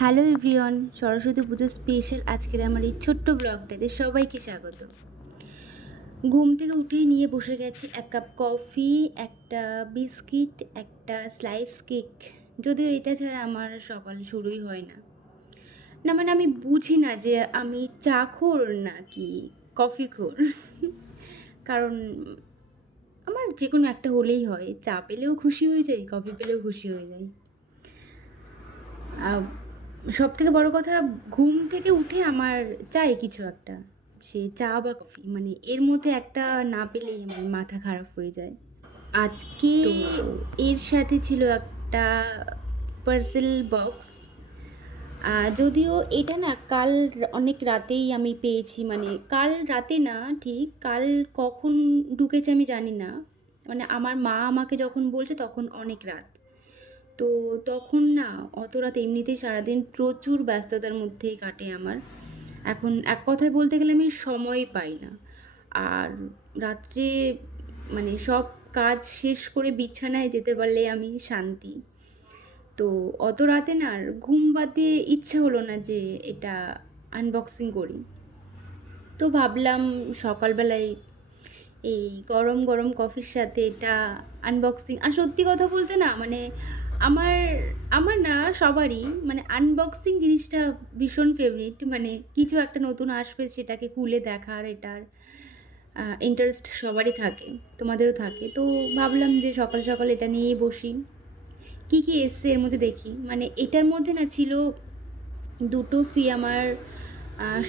Hello everyone, Saraswati পুজো special আজকের আমার এই ছোট্ট ব্লগটাতে সবাইকে স্বাগত। ঘুম থেকে উঠেই নিয়ে বসে গেছি এক কাপ কফি, একটা বিস্কিট, একটা স্লাইস কেক। যদিও এটা ছাড়া আমার সকাল শুরুই হয় না। না মানে আমি বুঝি না যে আমি চাখোর নাকি কফিখোর। কারণ আমার যে কোনো একটা হলেই হয়, চা পেলেও খুশি হয়ে যাই, কফি পেলেও খুশি হয়ে যাই। সব থেকে বড় কথা, ঘুম থেকে উঠে আমার চাই কিছু একটা, সে চা বা কফি, মানে এর মধ্যে একটা না পেলেই আমার মাথা খারাপ হয়ে যায়। আজকে তো এর সাথে ছিল একটা পার্সেল বক্স। যদিও এটা না কাল অনেক রাতেই আমি পেয়েছি, মানে কাল রাতে না, ঠিক কাল কখন ঢুকেছে আমি জানি না, মানে আমার মা আমাকে যখন বলছে তখন অনেক রাত। তো তখন না অত রাত এমনিতেই সারাদিন প্রচুর ব্যস্ততার মধ্যেই কাটে আমার। এখন এক কথায় বলতে গেলে আমি সময় পাই না। আর রাত্রে মানে সব কাজ শেষ করে বিছানায় যেতে পারলে আমি শান্তি। তো অত রাতে না আর ঘুম বাদে ইচ্ছে হলো না যে এটা আনবক্সিং করি। তো ভাবলাম সকালবেলায় এই গরম গরম কফির সাথে এটা আনবক্সিং। আর সত্যি কথা বলতে না, মানে আমার আমার না সবারই মানে আনবক্সিং জিনিসটা ভীষণ ফেভারিট। মানে কিছু একটা নতুন আসবে সেটাকে খুলে দেখার, এটার ইন্টারেস্ট সবারই থাকে, তোমাদেরও থাকে। তো ভাবলাম যে সকাল সকাল এটা নিয়েই বসি, কী কী এসছে এর মধ্যে দেখি। মানে এটার মধ্যে না ছিল দুটো আমার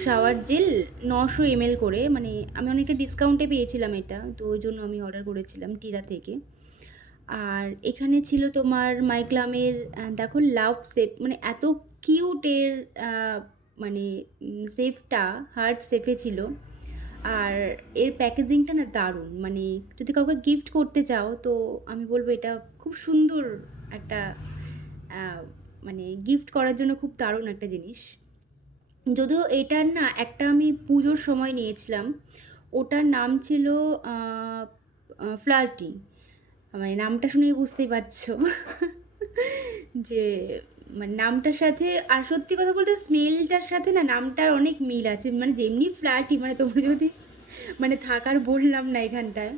শাওয়ার জেল 900 ml করে, মানে আমি অনেকটা ডিসকাউন্টে পেয়েছিলাম এটা, তো ওই জন্য আমি অর্ডার করেছিলাম টিরা থেকে। আর এখানে ছিল তোমার মাইক্লামের, দেখো লাভ সেফ, মানে এত কিউটের, মানে সেফটা হার্ট সেফে ছিল। আর এর প্যাকেজিংটা না দারুণ, মানে যদি কাউকে গিফট করতে চাও তো আমি বলবো এটা খুব সুন্দর একটা, মানে গিফট করার জন্য খুব দারুণ একটা জিনিস। যদিও এটার না একটা আমি পুজোর সময় নিয়েছিলাম, ওটার নাম ছিল ফ্লার্টি। মানে নামটা শুনেই বুঝতেই পারছো যে মানে নামটার সাথে, আর সত্যি কথা বলতে স্মেলটার সাথে না নামটার অনেক মিল আছে। মানে যেমনি ফ্ল্যাটি, মানে তোমরা যদি মানে থাকার বললাম না এখানটায়,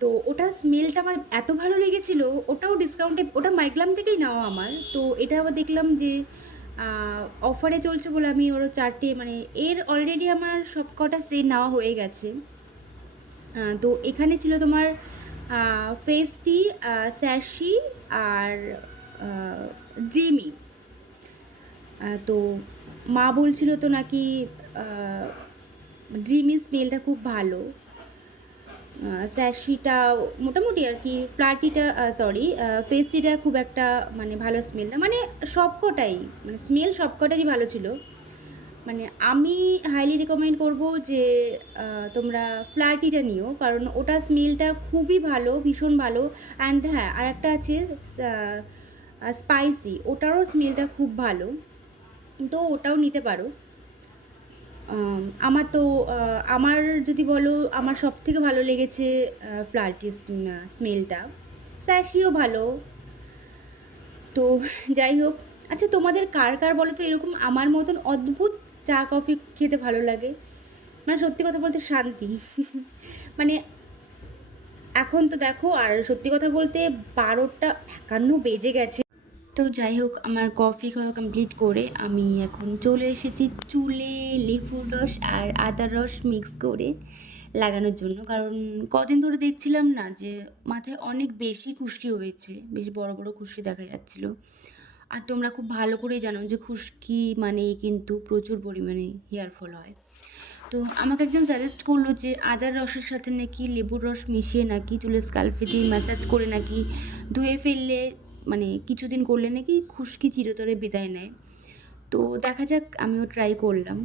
তো ওটা স্মেলটা আমার এত ভালো লেগেছিলো। ওটাও ডিসকাউন্টে, ওটা মাইগ্রাম থেকেই নেওয়া আমার। তো এটা আবার দেখলাম যে অফারে চলছে বলে আমি ওর চারটে, মানে এর অলরেডি আমার সব কটা সেট নেওয়া হয়ে গেছে। তো এখানে ছিল তোমার ফেস্টি, স্যাশি আর ড্রিমি। তো মা বলছিল তো নাকি ড্রিমি স্মেলটা খুব ভালো, স্যাশিটা মোটামুটি আর কি, ফ্লার্টিটা সরি ফেস্টিটা খুব একটা মানে ভালো স্মেল না, মানে সবকটাই মানে স্মেল সবকটারই ভালো ছিল। মানে আমি হাইলি রেকমেন্ড করব যে তোমরা ফ্ল্যাটিটা নিও, কারণ ওটা স্মেলটা খুবই ভালো, ভীষণ ভালো। অ্যান্ড হ্যাঁ, আর একটা আছে স্পাইসি, ওটারও স্মেলটা খুব ভালো, তো ওটাও নিতে পারো। আমার তো আমার যদি বলো, আমার সব থেকে ভালো লেগেছে ফ্ল্যাটি স্মেলটা। স্যাশিও ভালো। তো যাই হোক, আচ্ছা তোমাদের কার কার বলো তো এরকম আমার মতন অদ্ভুত চা কফি খেতে ভালো লাগে, মানে সত্যি কথা বলতে শান্তি মানে এখন তো দেখো, আর সত্যি কথা বলতে 12টা 51 বেজে গেছে। তো যাই হোক, আমার কফি খাওয়া কমপ্লিট করে আমি এখন চলে এসেছি চুলে লেবুর রস আর আদার রস মিক্স করে লাগানোর জন্য। কারণ কদিন ধরে দেখছিলাম না যে মাথায় অনেক বেশি খুশকি হয়েছে, বেশ বড় বড় খুশকি দেখা যাচ্ছিল। আর তোমরা খুব ভালো করেই জানো যে খুশকি মানেই কিন্তু প্রচুর পরিমাণে হেয়ার ফল হয়। তো আমাকে একজন সাজেস্ট করলো যে আদার রসের সাথে নাকি লেবুর রস মিশিয়ে নাকি চুলের স্কাল্পে দিয়ে ম্যাসাজ করে নাকি ধুয়ে ফেললে, মানে কিছুদিন করলে নাকি খুশকি চিরতরে বিদায় নেয়। তো দেখা যাক, আমিও ট্রাই করলাম।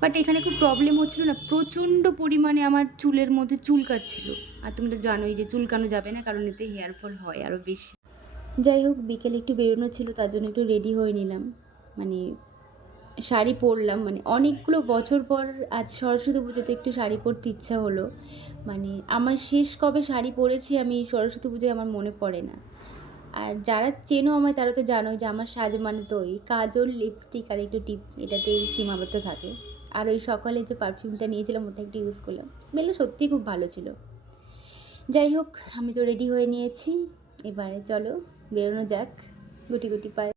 বাট এখানে খুব প্রবলেম হচ্ছিলো না, প্রচণ্ড পরিমাণে আমার চুলের মধ্যে চুলকাচ্ছিল। আর তুমি তো জানোই যে চুলকানো যাবে না, কারণ এতে হেয়ার ফল হয় আরও বেশি। যাই হোক, বিকেলে একটু বেরোনো ছিল, তার জন্য একটু রেডি হয়ে নিলাম, মানে শাড়ি পরলাম। মানে অনেকগুলো বছর পর আজ সরস্বতী পুজোতে একটু শাড়ি পরতে ইচ্ছা হলো। মানে আমার শেষ কবে শাড়ি পরেছি আমি সরস্বতী পুজোয় আমার মনে পড়ে না। আর যারা চেনো আমায় তারা তো জানোই যে আমার সাজ মানে তো ওই কাজল, লিপস্টিক আর একটু টিপ, এটাতেই সীমাবদ্ধ থাকে। আর ওই সকালে যে পারফিউমটা নিয়েছিলাম ওটা একটু ইউজ করলাম, স্মেলটা সত্যিই খুব ভালো ছিল। যাই হোক, আমি তো রেডি হয়ে নিয়েছি, এবারে চলো বেরোনো যাক গুটি গুটি পায়ে।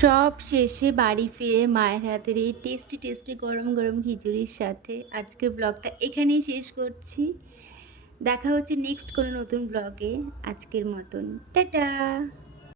সব শেষে বাড়ি ফিরে মায়ের হাতের এই টেস্টি টেস্টি গরম গরম খিচুড়ির সাথে আজকের ব্লগটা এখানেই শেষ করছি। দেখা হচ্ছে নেক্সট কোনো নতুন ব্লগে। আজকের মতন টাটা।